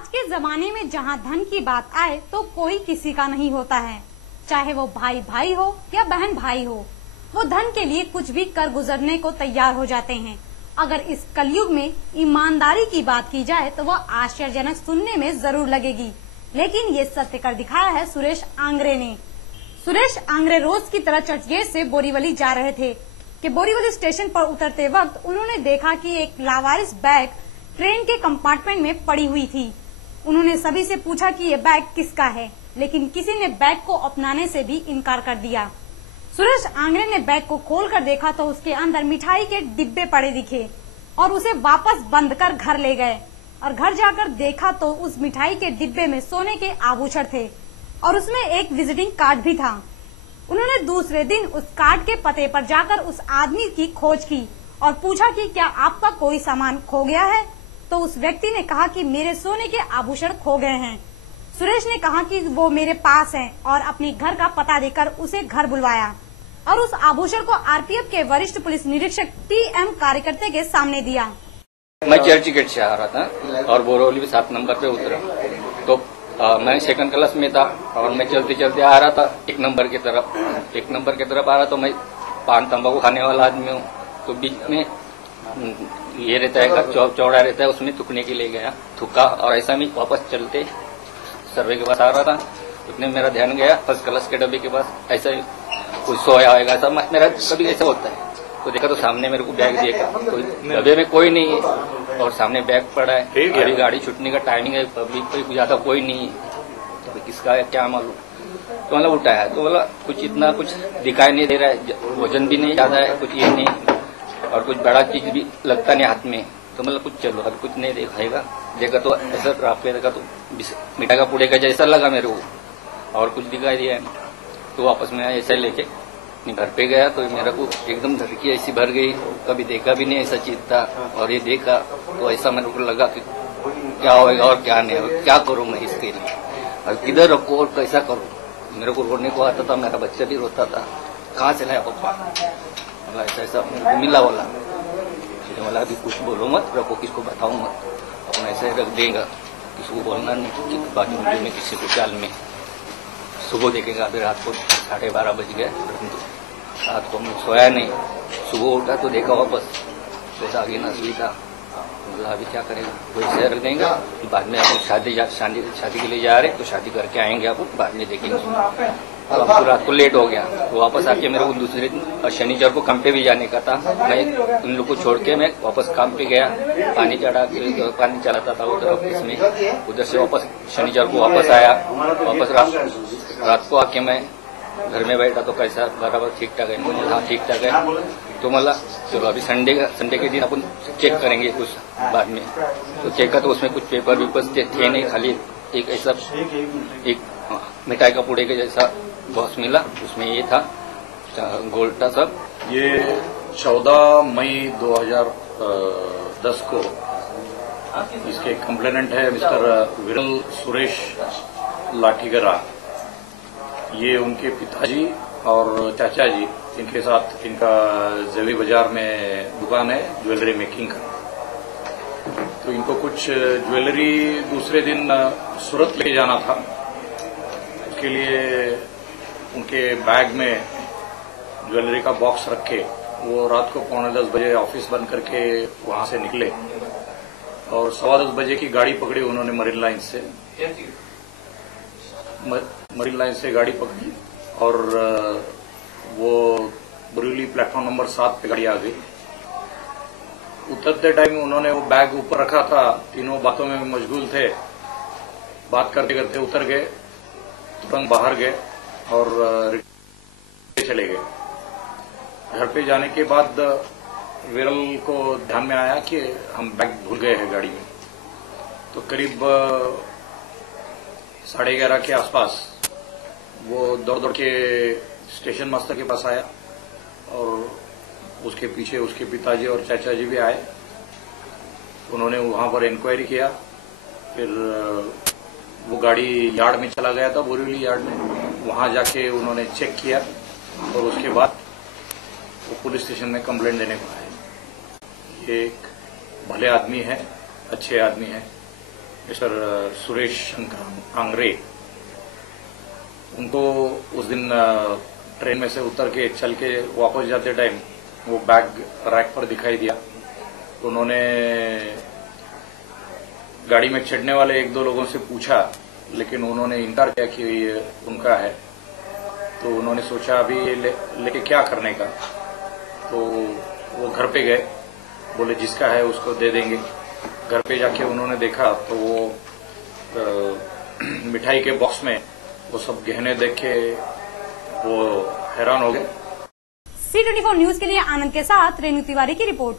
आज के जमाने में जहाँ धन की बात आए तो कोई किसी का नहीं होता है, चाहे वो भाई भाई हो या बहन भाई हो। वो धन के लिए कुछ भी कर गुजरने को तैयार हो जाते हैं। अगर इस कलयुग में ईमानदारी की बात की जाए तो वह आश्चर्यजनक सुनने में जरूर लगेगी, लेकिन ये सत्य कर दिखाया है सुरेश आंग्रे ने। सुरेश आंग्रे रोज की तरह चर्चगेट से बोरीवली जा रहे थे कि बोरीवली स्टेशन पर उतरते वक्त उन्होंने देखा कि एक लावारिस बैग ट्रेन के कंपार्टमेंट में पड़ी हुई थी। उन्होंने सभी से पूछा कि ये बैग किसका है, लेकिन किसी ने बैग को अपनाने से भी इनकार कर दिया। सुरेश आंग्रे ने बैग को खोलकर देखा तो उसके अंदर मिठाई के डिब्बे पड़े दिखे और उसे वापस बंद कर घर ले गए और घर जाकर देखा तो उस मिठाई के डिब्बे में सोने के आभूषण थे और उसमें एक विजिटिंग कार्ड भी था। उन्होंने दूसरे दिन उस कार्ड के पते पर जाकर उस आदमी की खोज की और पूछा कि क्या आपका कोई सामान खो गया है, तो उस व्यक्ति ने कहा कि मेरे सोने के आभूषण खो गए हैं। सुरेश ने कहा कि वो मेरे पास हैं और अपने घर का पता देकर उसे घर बुलवाया और उस आभूषण को आरपीएफ के वरिष्ठ पुलिस निरीक्षक टीएम कार्यकर्ता के सामने दिया। मैं चर्चगेट से आ रहा था और बोरीवली 7 नंबर पे उतरा तो मैं सेकंड क्लास में था और मैं चलते चलते आ रहा था एक नंबर की तरफ आ रहा। तो मैं पान तंबाकू खाने वाला आदमी हूँ, तो बीच में ये रहता है चौड़ा रहता है, उसमें थूकने के लिए गया, थूका और ऐसा मैं वापस चलते सर्वे के पास आ रहा था। उतने मेरा ध्यान गया फर्स्ट क्लास के डब्बे के पास, ऐसा कुछ सोया होगा सब मेरा कभी ऐसा होता है। तो देखा तो सामने मेरे को बैग देखा, कोई डब्बे में कोई नहीं है और सामने बैग पड़ा है। अभी गाड़ी छूटने का टाइमिंग है, पब्लिक कोई ज्यादा कोई नहीं है, तो किसका है क्या मालूम। तो मतलब उठाया तो बोला कुछ इतना कुछ दिखाई नहीं दे रहा है, वजन भी नहीं ज्यादा है, कुछ ये नहीं और कुछ बड़ा चीज भी लगता नहीं हाथ में। तो मतलब कुछ चलो अभी कुछ नहीं दिखाएगा, देखा तो ऐसा रात पे देखा तो मिठाई का पुड़े का जैसा लगा मेरे को और कुछ दिखाई दिया है। तो वापस में ऐसा लेके घर पे गया तो मेरे को एकदम धड़की ऐसी भर गई, कभी देखा भी नहीं ऐसा चीज था और ये देखा तो ऐसा मेरे को लगा कि क्या होगा और क्या नहीं होगा, क्या करूँ मैं इसके लिए और किधर रखूँ और कैसा करूँ। मेरे को रोने को आता था, मेरा बच्चा भी रोता था, कहाँ से लाया पप्पा, ऐसा ऐसा मिला बोला। बोला अभी कुछ बोलो मत, रखो किसको बताओ मत, अपना ऐसे रख देगा, किसी को बोलना नहीं। बाकी में किसी को चाल में सुबह देखेगा। अभी रात को 12:30 बज गए, रात को मैं सोया नहीं, सुबह उठा तो देखा वापस तो आगे ना सुई था। बोला अभी क्या करेगा, वही रख देंगे, बाद में आप शादी के लिए जा रहे तो शादी करके आएंगे, आप बाद में देखेंगे। तो आपको रात को लेट हो गया तो वापस आके मेरे को दूसरे दिन शनिवार को काम पे भी जाने का था। मैं उन लोग को छोड़ के मैं वापस काम पे गया, पानी चलाता था उधर ऑफिस में। उधर से वापस शनिवार को वापस आया, वापस रात को आके मैं घर में बैठा तो कैसा बराबर ठीक ठाक है। हाँ ठीक ठाक है। तो मतलब चलो अभी संडे के दिन अपन चेक करेंगे कुछ बाद में। तो चेक का तो उसमें कुछ पेपर वेपर थे नहीं, खाली एक ऐसा एक मिठाई का पुड़े के जैसा बॉक्स मिला, उसमें ये था गोल्ड था सब। ये 14 मई 2010 को इसके कंप्लेनेंट है मिस्टर विरल सुरेश लाठीगरा। ये उनके पिताजी और चाचा जी, इनके साथ इनका जवी बाजार में दुकान है ज्वेलरी मेकिंग का। तो इनको कुछ ज्वेलरी दूसरे दिन सूरत ले जाना था, उसके लिए उनके बैग में ज्वेलरी का बॉक्स रखे वो रात को 9:45 बजे ऑफिस बंद करके वहां से निकले और 10:15 बजे की गाड़ी पकड़ी उन्होंने मरीन लाइन से गाड़ी पकड़ी और वो बोरीवली प्लेटफॉर्म नंबर 7 पे गाड़ी आ गई। उतरते टाइम उन्होंने वो बैग ऊपर रखा था, तीनों बातों में मशगूल थे, बात करते करते उतर गए, तुरंत बाहर गए और चले गए। घर पे जाने के बाद विरल को ध्यान में आया कि हम बैग भूल गए हैं गाड़ी में। तो करीब 11:30 के आसपास वो दौड़ के स्टेशन मास्टर के पास आया और उसके पीछे उसके पिताजी और चाचा जी भी आए। उन्होंने वहां पर इंक्वायरी किया, फिर वो गाड़ी यार्ड में चला गया था, बोरीवली यार्ड में। वहां जाके उन्होंने चेक किया और उसके बाद वो पुलिस स्टेशन में कंप्लेंट देने को आए। ये एक भले आदमी है, अच्छे आदमी है, मिस्टर सुरेश आंग्रे, उनको उस दिन ट्रेन में से उतर के चल के वापस जाते टाइम वो बैग रैक पर दिखाई दिया। उन्होंने गाड़ी में चढ़ने वाले एक दो लोगों से पूछा, लेकिन उन्होंने इनकार किया कि ये उनका है। तो उन्होंने सोचा अभी लेके क्या करने का, तो वो घर पे गए, बोले जिसका है उसको दे देंगे। घर पे जाके उन्होंने देखा तो वो मिठाई के बॉक्स में वो सब गहने देख के वो हैरान हो गए। C24 न्यूज के लिए आनंद के साथ रेणु तिवारी की रिपोर्ट।